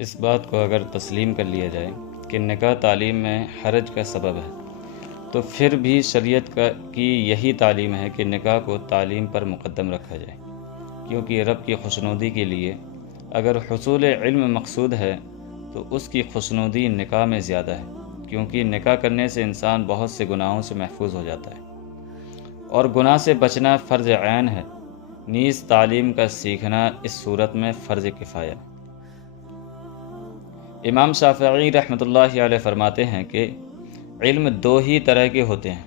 اس بات کو اگر تسلیم کر لیا جائے کہ نکاح تعلیم میں حرج کا سبب ہے، تو پھر بھی شریعت کی یہی تعلیم ہے کہ نکاح کو تعلیم پر مقدم رکھا جائے، کیونکہ رب کی خوشنودی کے لیے اگر حصول علم مقصود ہے تو اس کی خوشنودی نکاح میں زیادہ ہے، کیونکہ نکاح کرنے سے انسان بہت سے گناہوں سے محفوظ ہو جاتا ہے، اور گناہ سے بچنا فرض عین ہے، نیز تعلیم کا سیکھنا اس صورت میں فرض کفایہ۔ امام شافعی رحمۃ اللہ علیہ فرماتے ہیں کہ علم دو ہی طرح کے ہوتے ہیں،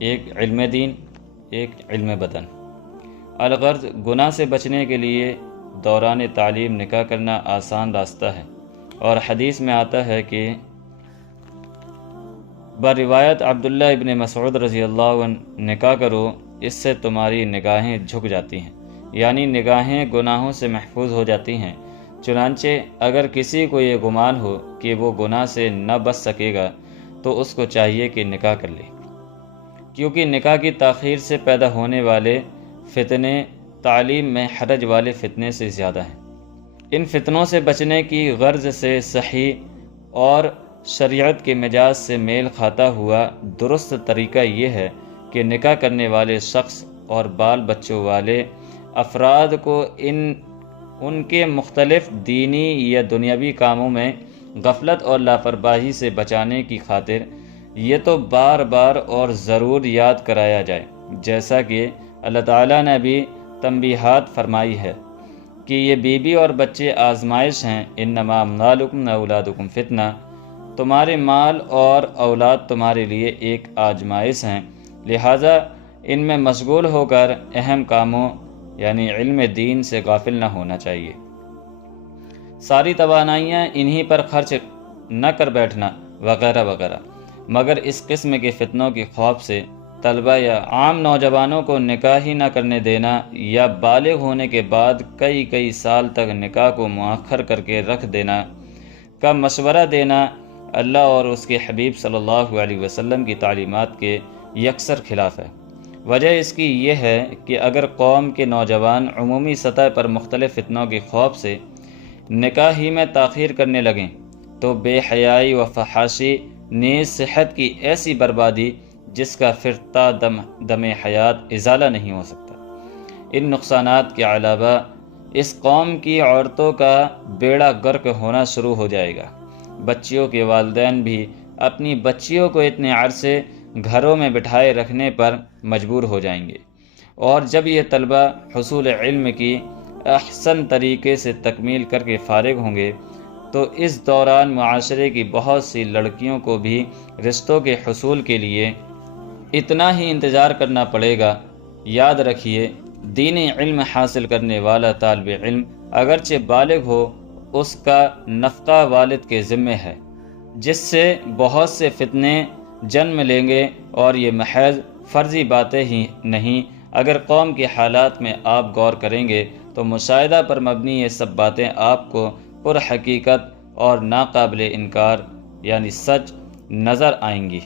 ایک علم دین، ایک علم بدن۔ الغرض گناہ سے بچنے کے لیے دوران تعلیم نکاح کرنا آسان راستہ ہے، اور حدیث میں آتا ہے کہ بروایت عبداللہ ابن مسعود رضی اللہ عنہ، نکاح کرو، اس سے تمہاری نگاہیں جھک جاتی ہیں، یعنی نگاہیں گناہوں سے محفوظ ہو جاتی ہیں۔ چنانچہ اگر کسی کو یہ گمان ہو کہ وہ گناہ سے نہ بچ سکے گا تو اس کو چاہیے کہ نکاح کر لے، کیونکہ نکاح کی تاخیر سے پیدا ہونے والے فتنے تعلیم میں حرج والے فتنے سے زیادہ ہیں۔ ان فتنوں سے بچنے کی غرض سے صحیح اور شریعت کے مزاج سے میل کھاتا ہوا درست طریقہ یہ ہے کہ نکاح کرنے والے شخص اور بال بچوں والے افراد کو ان کے مختلف دینی یا دنیاوی کاموں میں غفلت اور لاپرواہی سے بچانے کی خاطر یہ تو بار بار اور ضرور یاد کرایا جائے، جیسا کہ اللہ تعالیٰ نے بھی تنبیہات فرمائی ہے کہ یہ بیوی اور بچے آزمائش ہیں، انما اموالکم اولادکم فتنہ، تمہارے مال اور اولاد تمہارے لیے ایک آزمائش ہیں، لہٰذا ان میں مشغول ہو کر اہم کاموں یعنی علم دین سے غافل نہ ہونا چاہیے۔ ساری توانائیاں انہی پر خرچ نہ کر بیٹھنا وغیرہ وغیرہ، مگر اس قسم کے فتنوں کی خوف سے طلبہ یا عام نوجوانوں کو نکاح ہی نہ کرنے دینا یا بالغ ہونے کے بعد کئی سال تک نکاح کو مؤخر کر کے رکھ دینا کا مشورہ دینا اللہ اور اس کے حبیب صلی اللہ علیہ وسلم کی تعلیمات کے یکسر خلاف ہے۔ وجہ اس کی یہ ہے کہ اگر قوم کے نوجوان عمومی سطح پر مختلف فتنوں کے خوف سے نکاح ہی میں تاخیر کرنے لگیں تو بے حیائی و فحاشی نیز صحت کی ایسی بربادی جس کا پھر تا دم حیات ازالہ نہیں ہو سکتا۔ ان نقصانات کے علاوہ اس قوم کی عورتوں کا بیڑا غرق ہونا شروع ہو جائے گا۔ بچیوں کے والدین بھی اپنی بچیوں کو اتنے عرصے گھروں میں بٹھائے رکھنے پر مجبور ہو جائیں گے، اور جب یہ طلبہ حصول علم کی احسن طریقے سے تکمیل کر کے فارغ ہوں گے تو اس دوران معاشرے کی بہت سی لڑکیوں کو بھی رشتوں کے حصول کے لیے اتنا ہی انتظار کرنا پڑے گا۔ یاد رکھیے، دینی علم حاصل کرنے والا طالب علم اگرچہ بالغ ہو، اس کا نفقہ والد کے ذمہ ہے، جس سے بہت سے فتنے جنم لیں گے، اور یہ محض فرضی باتیں ہی نہیں، اگر قوم کے حالات میں آپ غور کریں گے تو مشاہدہ پر مبنی یہ سب باتیں آپ کو پر حقیقت اور ناقابل انکار یعنی سچ نظر آئیں گی۔